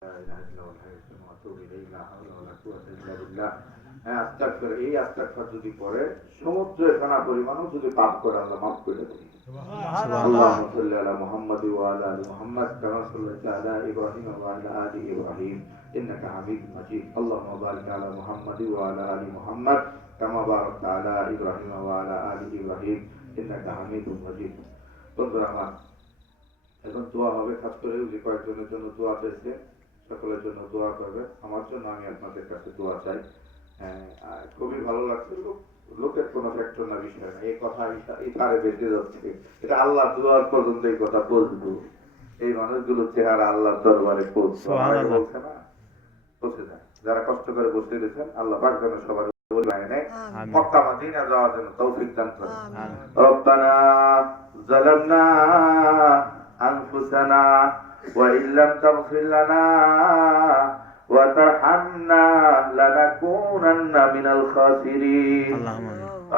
لا إله إلا الله وأتوب إليه لا حول ولا قوة إلا بالله আস্তাগফির এই আস্তাগফির যদি পড়ে সমুদ্র ফেনা পরিমাণও যদি পাপ করে আল্লাহ মাফ করে দেন আল্লাহুম্মা সাল্লি আলা মুহাম্মাদ ওয়া আলা আলি মুহাম্মাদ কামা সাল্লাইতা আলা ইব্রাহিম ওয়া আলা আলি ইব্রাহিম ইন্নাকা হামিদুম মাজিদ আল্লাহুম্মা বারিক আলা মুহাম্মাদ ওয়া আলা আলি মুহাম্মাদ কামা বারাকতা আলা ইব্রাহিম ওয়া আলা আলি ইব্রাহিম ইন্নাকা হামিদুম মাজিদ। বন্ধুরা আমার এখন দোয়া হবে, খাস করে যে কয়েকজনের জন্য দোয়া চাইছে সকলের জন্য দোয়া করবে, আমার জন্য আমি আপনাদের কাছে দোয়া চাই। খুবই ভালো লাগছে, লোকের কোনো ফ্যাক্টর না, বিষয় না, এই কথা এই তারে বেঁচে যাচ্ছে, এটা আল্লাহ দোয়ার পর্যন্ত এই কথা বলবো, এই মানুষগুলোর চেহারা আল্লাহ দরবারে বলছে না, বসে যায় যারা কষ্ট করে বসে গেছেন, আল্লাহ পাক যেন সবার মক্কা মদিনা যাওয়ার জন্য তৌফিক দান করেন। রব্বানা যালামনা আনফুসানা ওয়া ইল্লাম তাগফির লানা ওয়া তারহামনা লানাকুনান্না মিনাল খাসিরিন।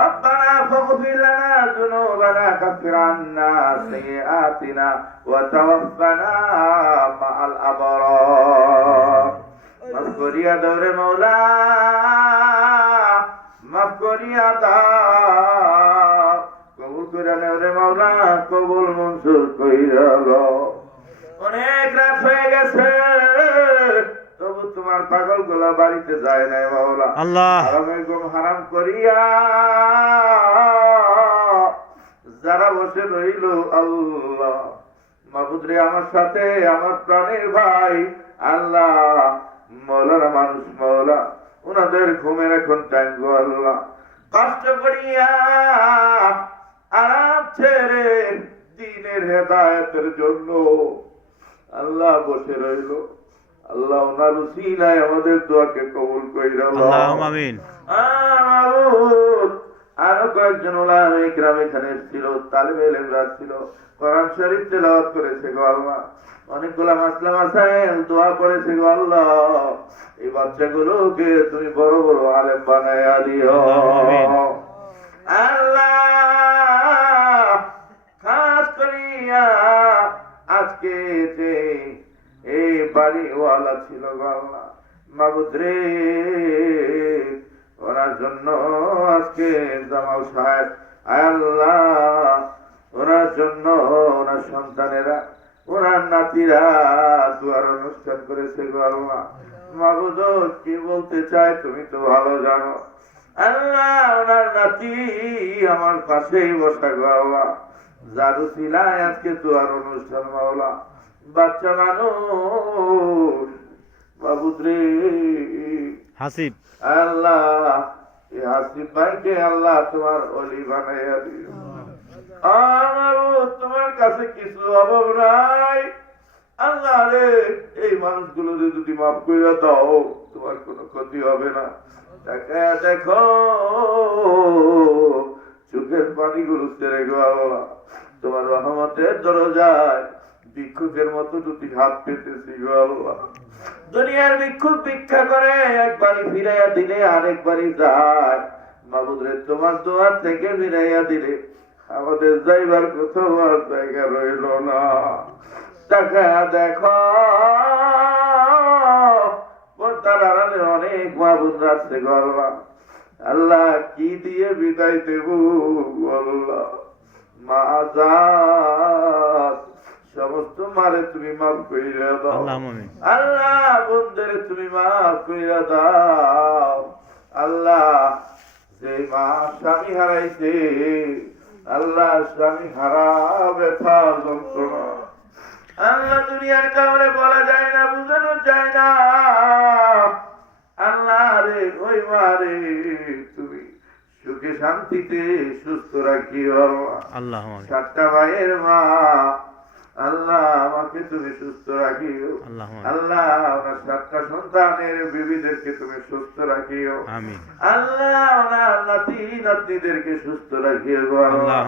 ربنا فاغفر لنا ذنوبنا كفر عنا سيئاتنا وتوفنا مع الأبرار। মাফ করিয়া দাও রে মওলা, মাফ করিয়া দাও, কবুল কইরা নাও রে মওলা, কবুল মঞ্জুর কইরা দাও। অনেক রাত হয়ে গেছে, তবু তোমার পাগল গোলা বাড়িতে যায় নাই মওলা। আল্লাহ হারামে গম হারাম করিয়া যারা বসে রইল, আল্লাহ মাবুদ রে, আমার সাথে আমার প্রাণের ভাই আল্লাহ মওলানা মানুষ, মওলা ওনাদের ঘুমের এখন টাইম গো আল্লাহ, কষ্ট করিয়া আরাম ছেড়ে দ্বীনের হেদায়েতের জন্য আল্লাহ বসে রইল, আল্লাহ ওনার উসিলায় আমাদের দোয়াকে কবুল কইরা আল্লাহুম্মা আমিন। আরো কয়েকজন ওলামা ইকরাম এখানে ছিল, তালিবে ইলমরা ছিল, কোরআন শরীফ তেলাওয়াত করেছে গো আল্লাহ, অনেকগুলা মাসলা মাসাইল দোয়া করেছে গো আল্লাহ, এই বাচ্চাগুলোকে তুমি বড় বড় আলেম বানায়া দিও আল্লাহ। খাস করিয়া আজকে যে এই বাড়িওয়ালা ছিল গো আল্লাহ মাবুদ রে, ওনার জন্য আজকে জামাল সাহেব আল্লাহ, ওনার জন্য ওনার সন্তানেরা ওনার নাতিরা দুয়ার অনুষ্ঠান করেছে গো আল্লাহ মাবুদ, কি বলতে চাই তুমি তো ভালো জানো আল্লাহ। ওনার নাতি আমার পাশেই বসা গো আল্লাহ, জাদু ছিলায় আজকে দুয়ার অনুষ্ঠান মাওলা, বাচ্চা মানুষ মাবুদ রে হাসিব আল্লাহ, এই হাসিব ভাইকে আল্লাহ তোমার ওলি বানাইয়া দিও। তোমার কাছে কিছু অভাব নাই আল্লাহ রে, এই মানুষগুলো যদি মাফ করে দাও তোমার কোনো ক্ষতি হবে না। দেখো চোখের পানিগুলো ছেড়ে গো আল্লাহ, তোমার রহমতের দরজায় ভিক্ষুকের মতো দুটি হাত পেতেছি গো আল্লাহ। দুনিয়ার ভিক্ষুক ভিক্ষা করে, একবারই ফিরাইয়া দিলে আরেকবারই যায় মাবুদ রে, তোমার দোয়ার থেকে ফিরাইয়া দিলে আমাদের যাইবার কোথাও আর জায়গা রইল না। দেখা দেখো পর্দার আড়ালে অনেক মাবুদ রাখছে গো আল্লাহ, আল্লাহ কি দিয়ে বিদায় দেব আল্লাহ, মাজাত সমস্ত মারে তুমি মাফ কইরা দাও আল্লাহ, বন্ধুরে তুমি মাফ কইরা দাও আল্লাহ। যে মা স্বামী হারাইছে আল্লাহ, স্বামী হারা ব্যথা যন্ত্রণা আল্লাহ দুনিয়ার কারণে বলা যায় না, বুঝানো যায় না আল্লাহ রে, ওই মা রে তুমি সুখে শান্তিতে সুস্থ রাখিও আল্লাহ। 7টা ভাইয়ের মা আল্লাহ আমাকে তুমি সুস্থ রাখিও আল্লাহ, ওনার 7টা সন্তানের বিবিদেরকে তুমি সুস্থ রাখিও আল্লাহ, ওনার নাতি নাতনিদেরকে সুস্থ রাখিও আল্লাহ।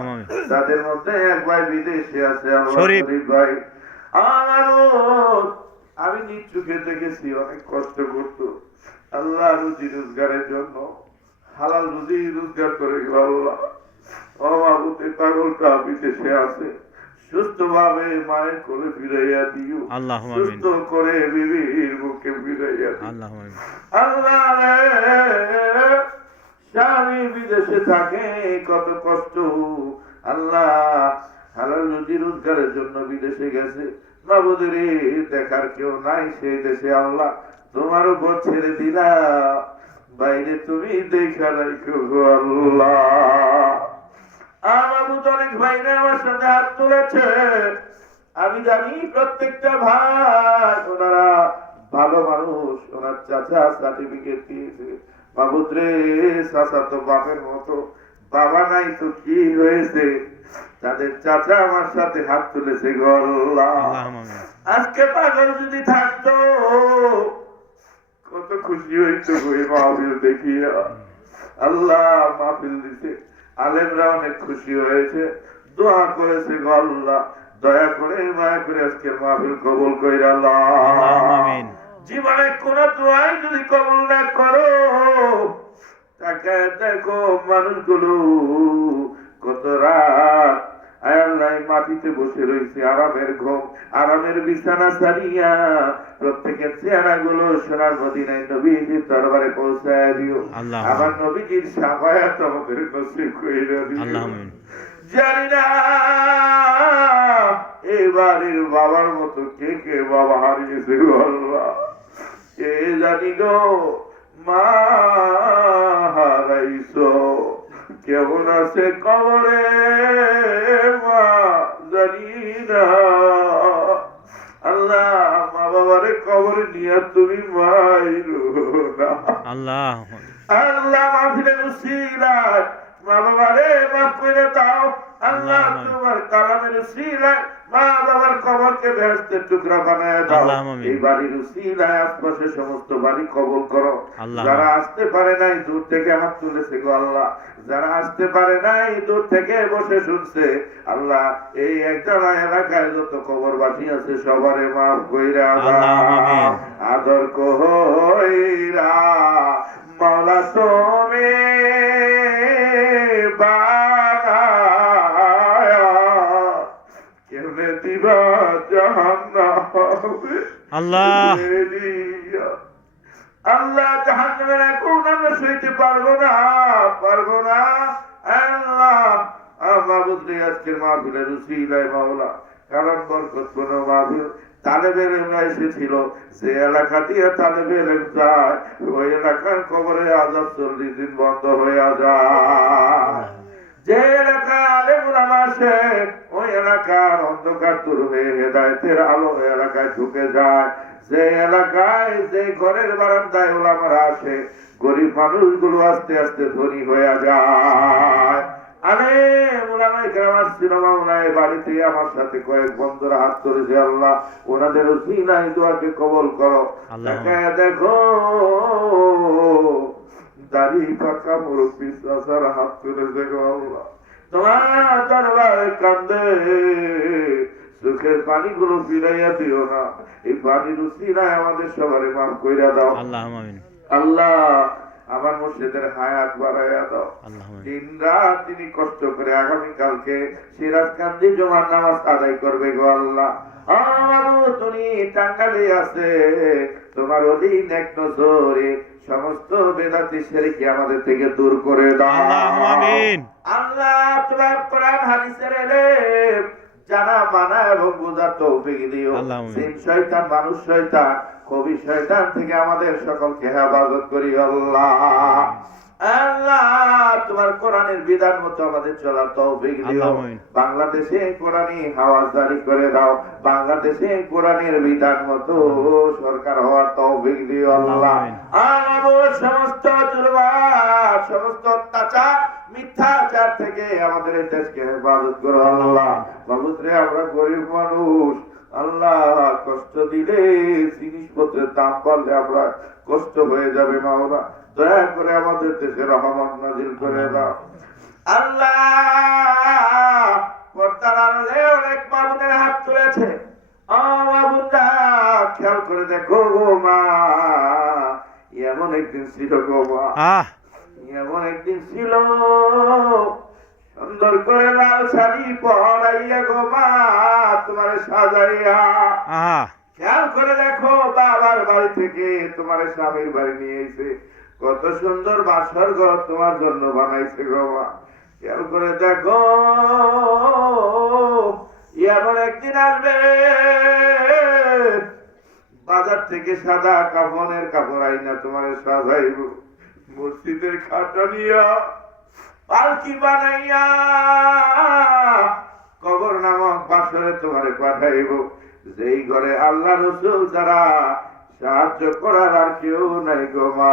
তাদের মধ্যে এক ভাই বিদেশে আছে আল্লাহ, শরীফ ভাই আমার, আমি নিজ চোখে দেখেছি অনেক কষ্ট করতো আল্লাহ রুজি রোজগারের জন্য, হালাল রুজি রোজগার করে আল্লাহ। ও বাবুতে পাগলটা বিদেশে আছে, সুস্থ ভাবে মায়ের কোলে ফিরাইয়া দিও, সুস্থ করে বিবির মুখে ফিরাইয়া দিও। আল্লাহুম্মা আমিন। আল্লাহ রে, স্বামী বিদেশে থাকে, কত কষ্ট। আল্লাহ হালাল রুজি রোজগারের জন্য বিদেশে গেছে, বাবুদের দেখার কেউ নাই সেই দেশে। আল্লাহ তোমার উপর ছেড়ে দিলা, বাইরে তুমি দেখা রাখো গো আল্লাহ। আমার অনেক ভাইরা আমার সাথে হাত তুলেছে, আমি জানি প্রত্যেকটা ভাই ওনারা ভালো মানুষ। ওনার চাচা সার্টিফিকেট দিয়েছে, বাবুদ্রে চাচা তো বাপের মতো, বাবা নাই তো কি হয়েছে, তাদের চাচা আমার সাথে হাত তুলেছে গো আল্লাহ। আল্লাহুম্মা আমিন। আজকে পাগল যদি থাকতো কত খুশি হইতো ওই মাহফিল দেখিয়া। আল্লাহ মাহফিল দিতে আলেমরা অনেক খুশি হয়েছে, দোয়া করেছে গো আল্লাহ। দয়া করে মায়া করে আজকে মাহফিল কবুল কইরা আল্লাহ। আল্লাহুম্মা আমিন। জীবনে কোন দোয়াই যদি কবুল না করো, তাকে দেখো মানুষগুলো কত রাত আল্লাহ মাটিতে বসে রয়েছে, আরামের ঘুম, আরামের বিছানা ছাড়িয়া প্রত্যেকের চেহারা গুলো সোনার মদিনায় নবীজির দরবারে পৌঁছায় দিও। আমার নবীজির শাফায়াত আমাদের নসিব কইরা দিও। আল্লাহুম্মা আমিন। জানি না এই বাড়ির বাবার মতো কে কে বাবা হারিয়েছে গো আল্লাহ, কে জানি গো মা হারাইছো, কেমন আছে কবরে মা জানি না। আল্লাহ মা বাবারে কবরে নিয়ে তুমি মাইরো না। আল্লাহ আল্লাহ মাহফিলের উসিলায় মা বাবারে মাফ করে দাও। আল্লাহ তোমার কালামের উসিলায় মা বাবার কবরকে বেহেশতের টুকরা বানায় দাও। এই বাড়ির উসিলায় আশপাশের সমস্ত বাড়ি কবুল করো। যারা আসতে পারে নাই দূর থেকে হাত তুলেছে গো আল্লাহ, যারা আসতে পারে নাই দূর থেকে বসে শুনছে, আল্লাহ এই একটা এলাকায় যত কবরবাসী আছে সবারে মাফ কইরা দাও। আদর কইরা মাওলা তুমি বানায়া কেমনে দিবা জাহান্নামে। আল্লাহ আল্লাহ জাহান্নামের আগুন আমরা সইতে পারবো না, পারবো না। আল্লাহ মাহবুবরে আজকের মাহফিলের উসিলায় মাওলা কারণ বরকতপূর্ণ মাহফিল তালেবের এলাকা এসেছিল, যে এলাকা দিয়ে তালেবের যায় ওই এলাকার কবরে আযাব 40 দিন বন্ধ হয়ে যায়। যে এলাকায় আলেম ওলামা আসে ওই এলাকার অন্ধকার দূর হয়ে হেদায়েতের আলো এলাকায় ঢুকে যায়। যে এলাকায় যে ঘরের বারান্দায় ওলামারা আসে গরিব মানুষগুলো আস্তে আস্তে ধনী হয়ে যায়। বাড়িতে আমার সাথে কয়েক বন্ধুরা হাত ধরেছে, আল্লাহ ওনাদের উসিলায় দোয়াকে কবুল করো। দেখো দাড়ি পাকা মুরব্বী চাচার হাত তুলেছে গো আল্লাহ, তোমার দরবারে কান্দে, চোখের পানিগুলো ফিরাইয়া দিও না। এই পানির উসিলায় আমাদের সবারে মাফ কইরা দাও। আল্লাহ আমার মুর্শিদের হায়াত বাড়াইয়া দাও। দিন রাত তিনি কষ্ট করে আগামীকালকে সিরাজকান্দি জুমার নামাজ আদায় করবে গো আল্লাহ। তুমি টাঙ্গালে আছে তোমার ওলি নেক নজরে সমস্ত বেদাতি শিরকি আমাদের থেকে দূর করে দাও। আল্লাহ তোমার কোরআন হাদিসের ইলম জানা মানা এবং বোঝার তৌফিক দিও। জিন শয়তান মানুষ শয়তান কবি শয়তান থেকে আমাদের সকলকে হেফাজত করি আল্লাহ। আল্লাহ তোমার কোরআনের বিধান মতো আমাদের চলার তৌফিক দিও। বাংলাদেশে কোরআনী হাওয়া জারি করে দাও, বাংলাদেশে কোরআনের বিধান মতো সরকার হওয়ার তৌফিক দিও আল্লাহ। আর সমস্ত জুলুম সমস্ত অত্যাচার মিথ্যাচার থেকে আমাদের দেশকে হেফাজত করো আল্লাহ। বাবুরে আমরা গরিব মানুষ, আল্লাহ কষ্ট দিলে জিনিসপত্রের দাম বাড়লে আমরা কষ্ট হয়ে যাবে মাওলা, দয়া করে আমাদের দেশে রহমত নাজিল করে দাও আল্লাহ। পর্দার আড়ালে অনেক বাবুদের হাত তুলেছে, বাবুটা খেয়াল করে দেখো গো মা, এমন একদিন ছিল গো মা, এমন একদিন ছিল সুন্দর করে লাল শাড়ি পরাইয়া গো মা তোমার সাজাইয়া খেয়াল করে দেখো, বাবার বাড়ি থেকে তোমার স্বামীর বাড়ি নিয়ে এসে কত সুন্দর বাসর ঘর তোমার জন্য বানাইছে গো মা। খেয়াল করে দেখো, এমন একদিন আসবে বাজার থেকে সাদা কাফনের কাপড় আইনা তোমার সাজাইব, মসজিদের খাটা নিয়া পালকি বানাইয়া কবর নামক বাসরে তোমারে পাঠাইব, যেই ঘরে আল্লাহ রসুল ছাড়া সাহায্য করার আর কেউ নাই গো মা।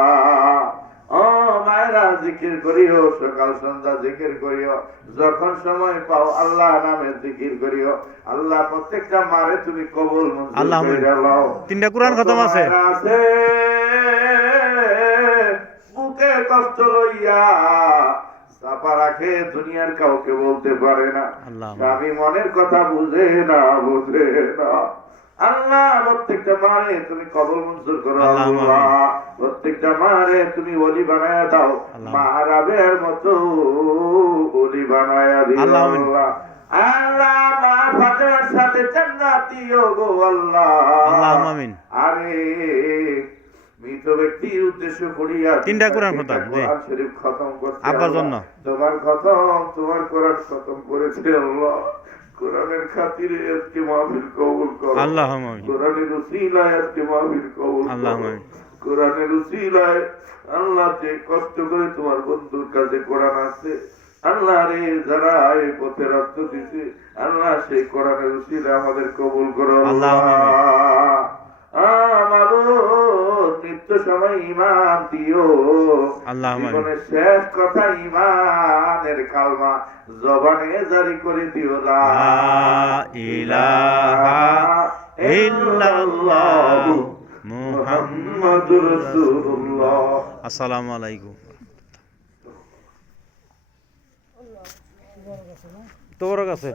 ও মায়েরা, জিকির করিও, সকাল সন্ধ্যা জিকির করিও, যখন সময় পাও আল্লাহ নামে জিকির করিও। আল্লাহ প্রত্যেকটা মারে তুমি কবুল মঞ্জুর আল্লাহ করে দাও। 3টা কোরআন খতম আছে। বুকে কষ্ট লইয়া চাপা রাখে, দুনিয়ার কাউকে বলতে পারে না। আল্লাহ। স্বামী মনের কথা বুঝে না, বুঝে না। আল্লাহ প্রত্যেকটা মারে তুমি কবর মঞ্জুর করো আল্লাহ। আল্লাহ। প্রত্যেকটা মারে তুমি ওলি বানায়া দাও, আল্লাহ। মা রাবের মতো ওলি বানায়া দিও আল্লাহ। আল্লাহ। আল্লাহ মা ফাতেমার সাথে জান্নাতীয় গো আল্লাহ। আল্লাহুম্মা আমিন। আরে মৃত ব্যক্তির উদ্দেশ্য করিয়া 3টা কোরআন খতম, জি। কোরআন শরীফ খতম করতে আব্বার আল্লাহ। জন্য। তোমার খতম, তোমার কোরআন খতম করেছে আল্লাহ। কোরআনের খাতিরে আজকে মাহফিল কবুল করো আল্লাহুম্মা আমিন। কোরআনের উসিলায় আজকে মাহফিল কবুল করো আল্লাহুম্মা আমিন। কোরআনের উসিলায় আল্লাহ, যে কষ্ট করে তোমার বন্ধুর কাছে কোরআন আছে আল্লাহ রে, যারা এই পথে রক্ত দিছে আল্লাহ, সেই কোরআনের উসিলায় আমাদের কবুল করো আল্লাহুম্মা আমার মৃত্যু সময় ইমান দিও আল্লাহুম্মা আমিন। জীবনের শেষ কথা ইমানের কালমা জবানে জারি করে দিও, লা ইলাহা ইল্লাল্লাহ মুহাম্মাদুর রাসূলুল্লাহ। আসসালামু আলাইকুম। তোর কাছে